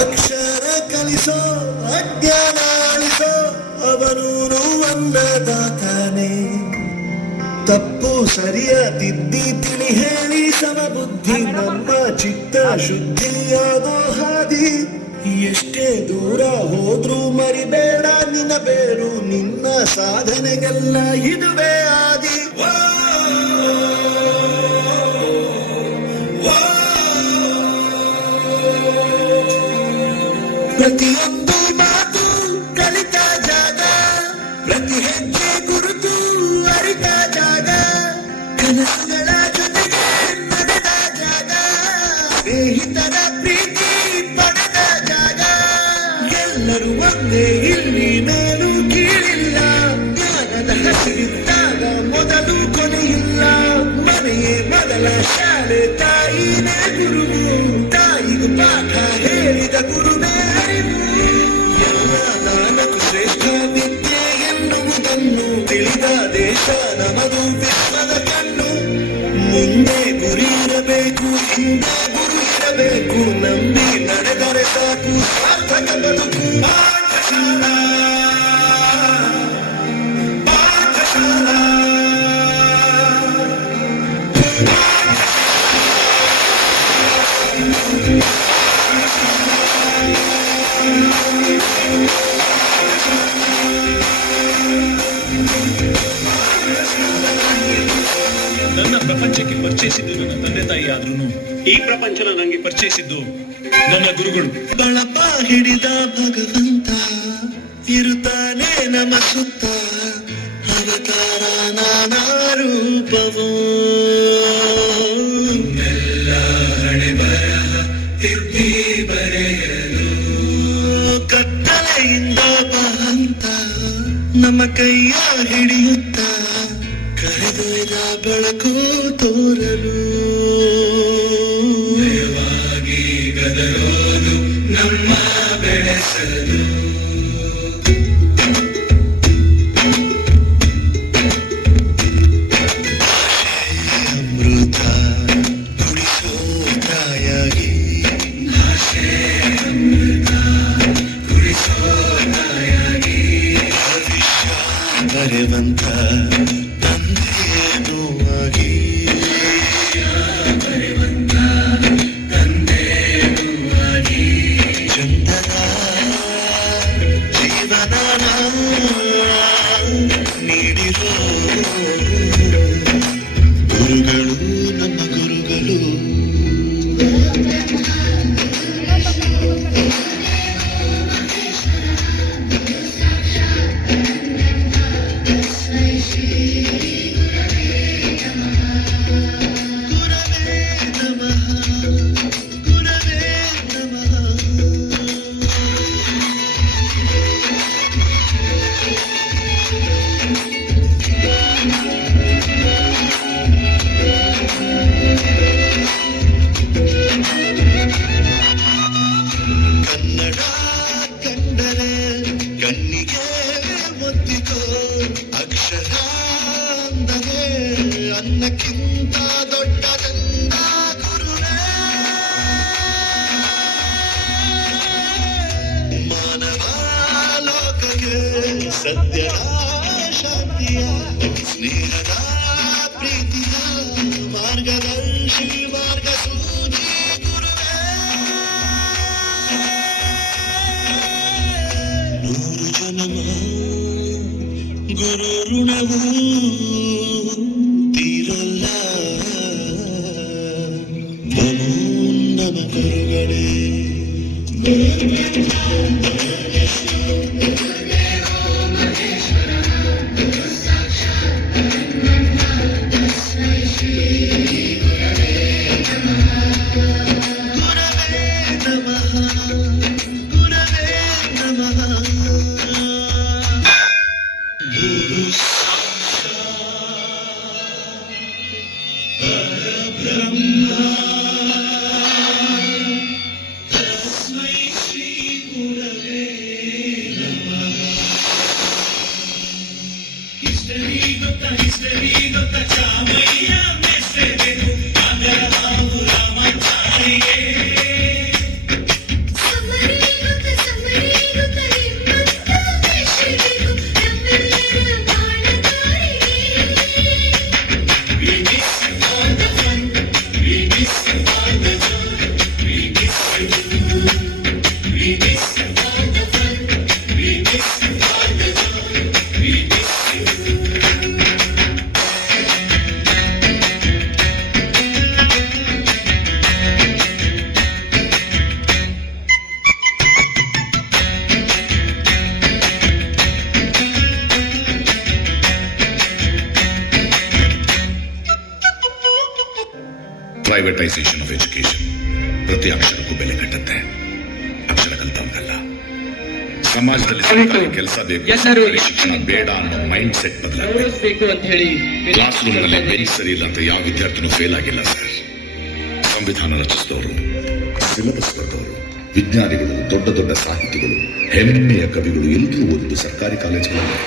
ಅಕ್ಷರ ಕಲಿಸೋ ಅಜ್ಞಾನ ಅಳಿಸೋ ಅವನು ಅನ್ನದಾತಾನೆ. ತಪ್ಪು ಸರಿಯ ತಿದ್ದಿ ತಿಳಿ ಹೇಳಿ ಸಮಬುದ್ಧಿ ನಮ್ಮ ಚಿತ್ತ ಶುದ್ಧಿಯಾಗೋ ಹಾದಿ. ಎಷ್ಟೇ ದೂರ ಹೋದ್ರೂ ಮರಿಬೇಡ ನಿನ್ನ ಬೇರು, ನಿನ್ನ ಸಾಧನೆಗೆಲ್ಲ ಇದುವೇ ಆದಿ. ಪ್ರತಿಯೊಂದು ಮಾತು ಕಲಿತ ಜಾಗ, ಪ್ರತಿ ಹೆಜ್ಜೆ ಗುರುತು ಅರಿತ ಜಾಗ, ಕನಸುಗಳ ಜೊತೆಗೆ ನಡೆದ ಜಾಗ, ಸ್ನೇಹಿತರ ಪ್ರೀತಿ ಪಡೆದ ಜಾಗ. ಎಲ್ಲರೂ ಒಂದೇ ಇಲ್ಲಿ ಮೇಲೂ ಕೀಳಿಲ್ಲ, ಜ್ಞಾನದ ಹಸಿರಿದ್ದಾಗ ಮೊದಲು ಕೊನೆಯಿಲ್ಲ. ಮನೆಯೇ ಮೊದಲ ಶಾಲೆ, ತಾಯಿನೇ ಗುರುವು, ತಾಯಿಗೂ ಪಾಠ ಹೇಳಿದ ಗುರುವೇ ಅರಿವು. ಎಲ್ಲ ದಾನಕ್ಕೂ ಶ್ರೇಷ್ಠ ವಿದ್ಯೆ ಎನ್ನುವುದನ್ನು ತಿಳಿದ ದೇಶ ನಮದು ವಿಶ್ವದ ಕಣ್ಣು. ಮುಂದೆ ಗುರಿ ಇರಬೇಕು, ಹಿಂದೆ ಗುರು ಇರಬೇಕು, ನಂಬಿ ನಡೆದರೆ ಸಾಕು ಸಾರ್ಥಕ ಬದುಕು. ಪಾಠಶಾಲಾ ಪಾಠಶಾಲಾ ನನ್ನ ಪ್ರಪಂಚಕ್ಕೆ ಪರಿಚಯಿಸಿದ್ದು ನನ್ನ ತಂದೆ ತಾಯಿ ಆದ್ರೂ ಈ ಪ್ರಪಂಚನ ನನಗೆ ಪರಿಚಯಿಸಿದ್ದು ನನ್ನ ಗುರುಗಳು. ಬಳಪ ಹಿಡಿದ ಭಗವಂತ ಇರುತ್ತಾನೆ ನಮ್ಮ ಸುತ್ತ, ಅವತಾರ ನಾನಾ ರೂಪವೋ. ಹಣೆ ಬರಹ ತಿದ್ದಿ ಬರೆಯಲು ಕತ್ತಲೆಯಿಂದ ಬಂತ ನಮ್ಮ ಕೈಯ ಹಿಡಿಯುತ್ತ, ಕರೆದೊಯ್ದ ಬೆಳಕು ತೋರಲು. ದೇವಾಗಿ ಗದರೋದು ನಮ್ಮ ಬೆಳೆಸಲು. ಅಮೃತ ಕುಡಿಸೋ ತಾಯಾಗಿ, ಭಾಷೆ ಅಮೃತ ಕುಡಿಸೋ ತಾಯಾಗಿ, ಭವಿಷ್ಯ ಬರೆವಂತ ತಂದೆಯೇನೂ ಆಗಿ. ಬರೆವಂತ ತಂದೆಯೇನೂ ಆಗಿ, ಚಂದನ ಜೀವನ ನೀಡಿರೋ ಗುರುಗಳು ನಮ್ಮ ಗುರುಗಳು. ಗುರವೇ ನಮಃ ಗುರವೇ ನಮಃ. ಕನ್ನಡ ಕಂಡರೆ ಕಣ್ಣಿಗೆ ಒತ್ತಿಕೋ, ಅಕ್ಷರ ಅಂದರೆ ಅನ್ನಕ್ಕಿಂತ ದೊಡ್ಡದೆಂದ ಗುರುವೇ. ಮಾನವ ಲೋಕಕ್ಕೆ ಸತ್ಯದ ಶಾಂತಿಯ ಸ್ನೇಹದ ಪ್ರೀತಿಯ ಮಾರ್ಗದರ್ಶಿ ಮಾರ್ಗಸೂಚಿ ಗುರುವೇ. ನೂರು ಜನ್ಮ ಗುರು ಋಣವು ತೀರಲ್ಲ. ನಮೋ ನಮ ಗುರುಗಳೇ. ಗುರವೇ ನಮಃ ಗುರವೇ ನಮಃ. ಗುರು ಪರಬ್ರಹ್ಮ ತಸ್ಮೈ ಶ್ರೀ ಗುರವೇ ಪ್ರೈವೇಟೈಸೇಷನ್ ಆಫ್ ಎಜುಕೇಶನ್ ಪ್ರತಿ ಅಕ್ಷರಕ್ಕೂ ಬೆಲೆ ಕಟ್ಟುತ್ತೆ. ಅಕ್ಷರ ಕಲಿತವಲ್ಲ. ಸಮಾಜದಲ್ಲಿ ಸರ್ಕಾರಿ ಕೆಲಸ ಬೇಕು, ಸರ್ಕಾರಿ ಶಿಕ್ಷಣ ಬೇಡ ಅನ್ನೋ ಮೈಂಡ್ ಸೆಟ್ ಬದಲಾಗಬೇಕು ಅಂತ ಹೇಳಿ ಕ್ಲಾಸ್ ರೂಮ್ ನಲ್ಲಿ ಬೆಂಚ್ ಸರಿ ಇಲ್ಲ ಅಂತ ಯಾವ ವಿದ್ಯಾರ್ಥಿನೂ ಫೇಲ್ ಆಗಿಲ್ಲ ಸರ್. ಸಂವಿಧಾನ ರಚಿಸಿದವರು, ಸಿಲೆಬಸ್ ಬರೆದವರು, ವಿಜ್ಞಾನಿಗಳು, ದೊಡ್ಡ ದೊಡ್ಡ ಸಾಹಿತಿಗಳು, ಹೆಮ್ಮೆಯ ಕವಿಗಳು ಎಲ್ಲರೂ ಓದಿದ್ದು ಸರ್ಕಾರಿ ಕಾಲೇಜುಗಳಲ್ಲಿ.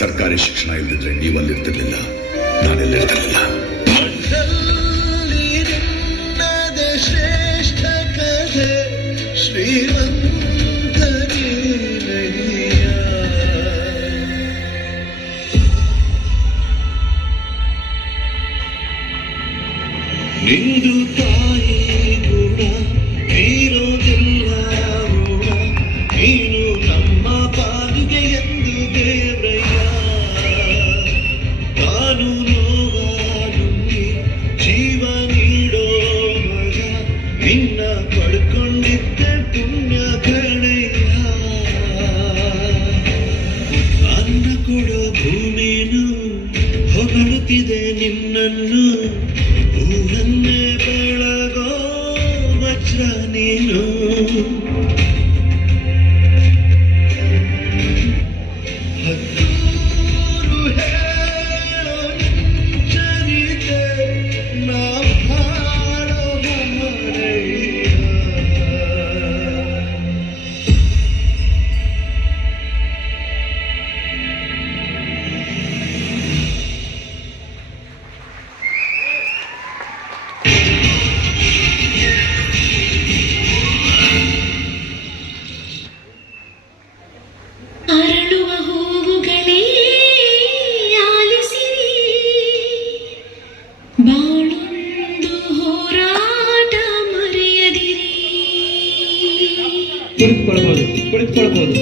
ಸರ್ಕಾರಿ ಶಿಕ್ಷಣ ಇಲ್ಲದಿದ್ರೆ ನೀವು ಅಲ್ಲಿರ್ತಿರ್ಲಿಲ್ಲ, ನಾನೆಲ್ಲಿರ್ತಿರ್ಲಿಲ್ಲ. ನಿನ್ನದೇ ಶ್ರೇಷ್ಠ ಕಥೆ ಶ್ರೀಮಂತ ನೀನಯ್ಯ. ನಿಂದು ತಾಯಿ ಗುಣ ನೀರೋದಿಲ್ಲ ಋಣ, ನೀನು ನಮ್ಮ ಪಾಲಿಗೆ ಎಂದು ದೇವ್ರಯ್ಯ. ತಾನು ನೋವಾನುಂಗಿ ಜೀವ ನೀಡೋ ಮಗ, ನಿನ್ನ ಪಡ್ಕೊಂಡಿದ್ದೆ ಪುಣ್ಯ ಕಣಯ್ಯ. ಅನ್ನ ಕೊಡೋ ಭೂಮಿನು ಹೊಗಳುತ್ತಿದೆ ನಿನ್ನನ್ನು, ಊರನ್ನೇ ಬೆಳಗೋ ವಜ್ರ ನೀನು. ಹತ್ತೂರು ಹೇಳೋ ಚರಿತೆ ನಾವು ಹಾಡೋ ಹಾಡಯ್ಯ. ಅರಳುವ ಹೂವುಗಳೇ ಆಲಿಸಿರಿ, ಬಾಳೊಂದು ಹೋರಾಟ ಮರೆಯದಿರಿ. ಕುಳಿತುಕೊಳ್ಬಹುದು.